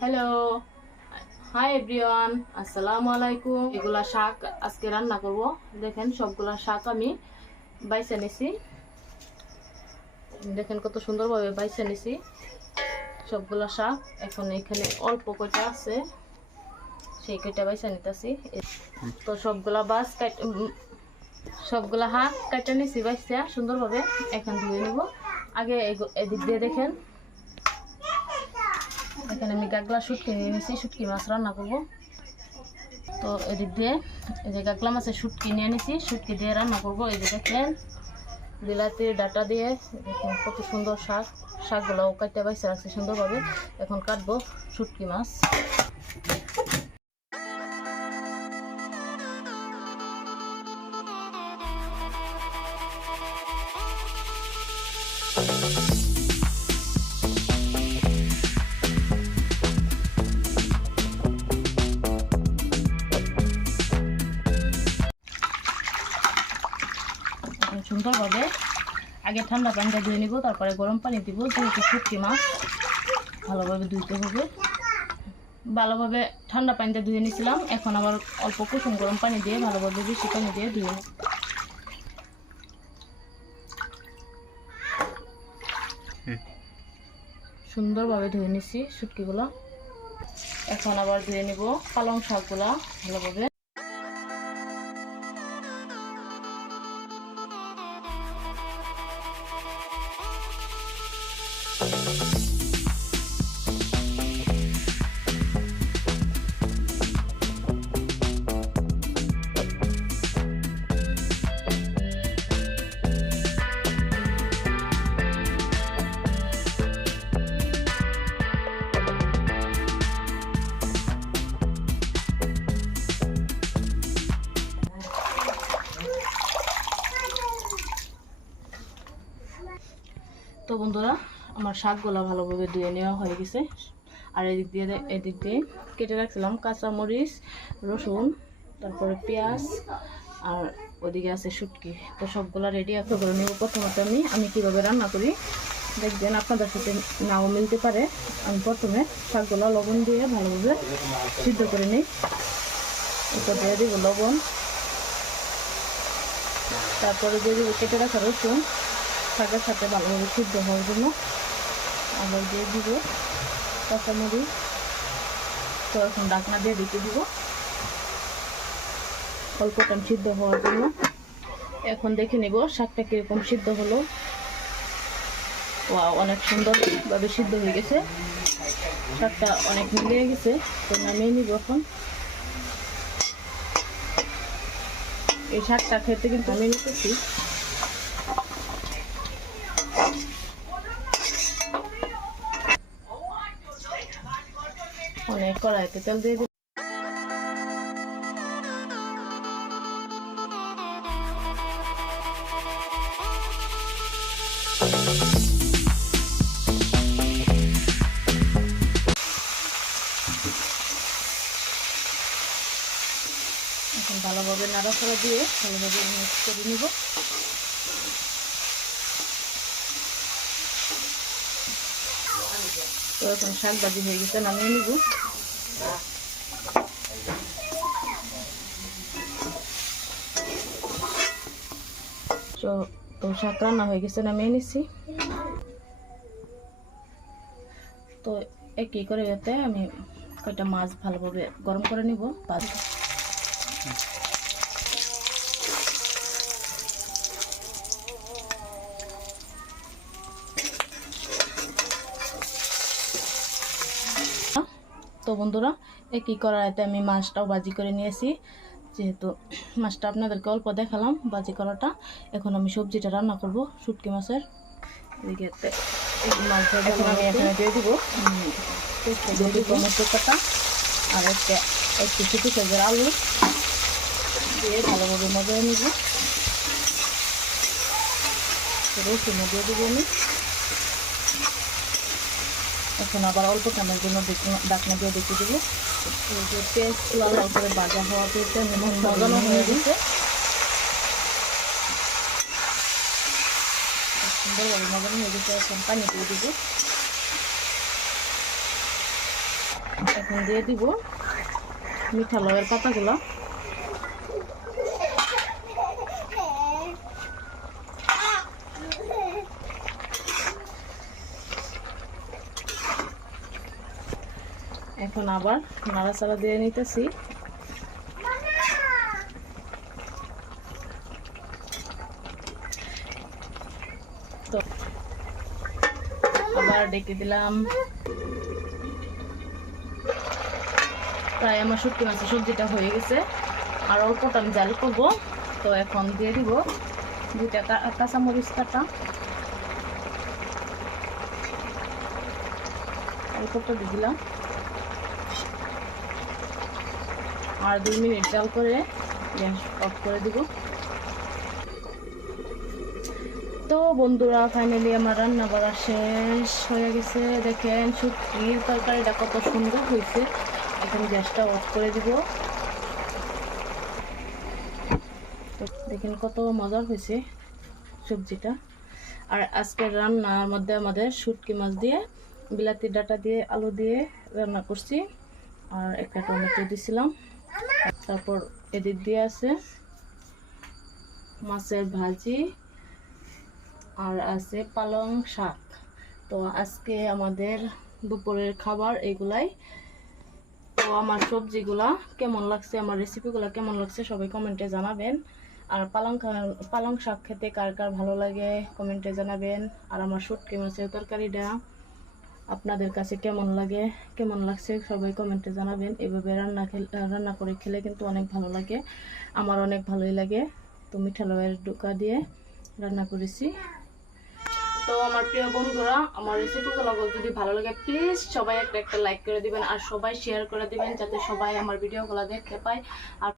Hello, hi everyone, আসসালামু আলাইকুম। এগুলা শাক আজকে রান্না করব। দেখেন সবগুলা শাক আমি বাইছে নিছি। দেখেন কত সুন্দরভাবে বাইছে নিছি সবগুলা শাক। এখন এখানে অল্প কয়টা আছে, সেই কয়টা বাইছে নিতেছি। তো সবগুলা শাক কাটে নিছি বাইছে সুন্দরভাবে। এখন ধুয়ে নিব। আগে এদিক দিয়ে দেখেন, এখানে আমি গাগলা শুটকি নিয়ে নিয়েছি, শুটকি মাছ রান্না করব। তো এদিক দিয়ে এই যে গাগলা মাছের শুটকি নিয়ে নিয়েছি, শুটকি দিয়ে রান্না করব। এই যে দেখেন বিলাতির ডাটা দিয়ে দেখেন কত সুন্দর শাকগুলোও কাটতে বাইসে রাখছে সুন্দরভাবে। এখন কাটবো শুটকি মাছ। সুন্দরভাবে আগে ঠান্ডা পানিটা ধুয়ে নিব, তারপরে গরম পানি দিব। যেহেতু শুটকি মাছ ভালোভাবে ধুইতে হবে। ভালোভাবে ঠান্ডা পানিতে ধুয়ে নিয়েছিলাম, এখন আবার অল্প কুসুম গরম পানি দিয়ে ভালোভাবে বেশি পানি দিয়ে ধুয়ে নিব। সুন্দরভাবে ধুয়ে নিচ্ছি শুটকিগুলো। এখন আবার ধুয়ে নিব পালং শাকগুলা ভালোভাবে। তো বন্ধুরা, আমার শাকগুলো ভালোভাবে ধুয়ে নেওয়া হয়ে গেছে। আর এদিক দিয়ে কেটে রাখছিলাম কাঁচামরিচ, রসুন, তারপরে পেঁয়াজ, আর ওদিকে আছে শুটকি। তো সবগুলো রেডি করে নেব। প্রথমত আমি কীভাবে রান্না করি দেখবেন, আপনাদের সাথে নাও মিলতে পারে। আমি প্রথমে শাকগুলো লবণ দিয়ে ভালোভাবে সিদ্ধ করে নিই। এরপর দিয়ে দেবো লবণ, তারপরে দিয়ে দেবো কেটে রাখা রসুন শাকের সাথে ভালোভাবে সিদ্ধ হওয়ার জন্য। আবার দিয়ে দিব কাঁচামরিচ। তো এখন ঢাকনা দিয়ে দিতে দিব অল্প টাইম সিদ্ধ হওয়ার জন্য। এখন দেখে নিব শাকটা কীরকম সিদ্ধ হলো। অনেক সুন্দরভাবে সিদ্ধ হয়ে গেছে, শাকটা অনেক মিলিয়ে গেছে। তো নামিয়ে নিব এখন। এই শাকটা খেতে কিন্তু আমি নিতেছি। অনেক কড়াইতে তেল দিয়ে দিই। এখন ভালোভাবে নাড়াচাড়া দিয়ে ভালোভাবে মিক্স করে নিব। তো এখন শাক ভাজি হয়ে গেছে, নামিয়ে নিব। তো শাক রান্না হয়ে গেছে, নামিয়ে নিচ্ছি। তো একই করে যাতে আমি কয়টা মাছ ভালোভাবে গরম করে নিব। তো বন্ধুরা, একই কড়াইতে আমি মাছটাও ভাজি করে নিয়েছি। যেহেতু মাছটা আপনাদেরকে অল্প দেখালাম ভাজি করাটা, এখন আমি সবজিটা রান্না করব শুটকি মাছের। মাছ এখন আমি এখানে দিয়ে দিব টমেটো কাটা আর একটু ছোটো সাইজের আলু দিয়ে ভালোভাবে মজায় নিব। রসুন দিয়ে দেবো আমি। এখন আবার অল্প টাইমের জন্য ঢাকনা দিয়ে দেখে দেবো। যে পেঁয়াজ লাল লাল করে ভাজা হওয়া পেঁয়াজটা মজানো হয়ে গেছে। সুন্দরভাবে মজানো হয়ে গেছে। এখন পানি দিয়ে দেবো। এখন দিয়ে দিব মিঠা লাউয়ের পাতাগুলো। এখন আবার নাড়াচাড়া দিয়ে নিতেছি। তো আবার ডেকে দিলাম। প্রায় আমার শুটকি মাছের সবজিটা হয়ে গেছে, আর অল্পটা আমি জাল করবো। তো এখন দিয়ে দিব 2টা কাঁচামরিচ কাটা, অল্পটা দিয়ে দিলাম। আর 2 মিনিট জাল করে গ্যাস অফ করে দিব। তো বন্ধুরা, ফাইনালি আমার রান্না করা শেষ হয়ে গেছে। দেখেন শুটকির তরকারিটা কত সুন্দর হয়েছে। এখন গ্যাসটা অফ করে দিব। তো দেখেন কত মজার হয়েছে সবজিটা। আর আজকের রান্নার মধ্যে আমাদের শুটকি মাছ দিয়ে বিলাতি ডাঁটা দিয়ে আলু দিয়ে রান্না করছি, আর একটা টমেটো দিছিলাম। তারপর এদিক দিয়ে আছে মাছের ভাজি, আর আছে পালং শাক। তো আজকে আমাদের দুপুরের খাবার এগুলাই। তো আমার সবজিগুলা কেমন লাগছে, আমার রেসিপিগুলো কেমন লাগছে সবাই কমেন্টে জানাবেন। আর পালং শাক খেতে কার কার ভালো লাগে কমেন্টে জানাবেন। আর আমার শুটকি মাছের তরকারিটা আপনাদের কাছে কেমন লাগছে সবাই কমেন্টে জানাবেন। এভাবে রান্না করে খেলে কিন্তু অনেক ভালো লাগে, আমার অনেক ভালোই লাগে। তো মিঠা লাউয়ের ডোকা দিয়ে রান্না করেছি। তো আমার প্রিয় বন্ধুরা, আমার রেসিপিগুলো যদি ভালো লাগে প্লিজ সবাই একটা লাইক করে দিবেন, আর সবাই শেয়ার করে দিবেন যাতে সবাই আমার ভিডিওগুলো দেখতে পায়। আর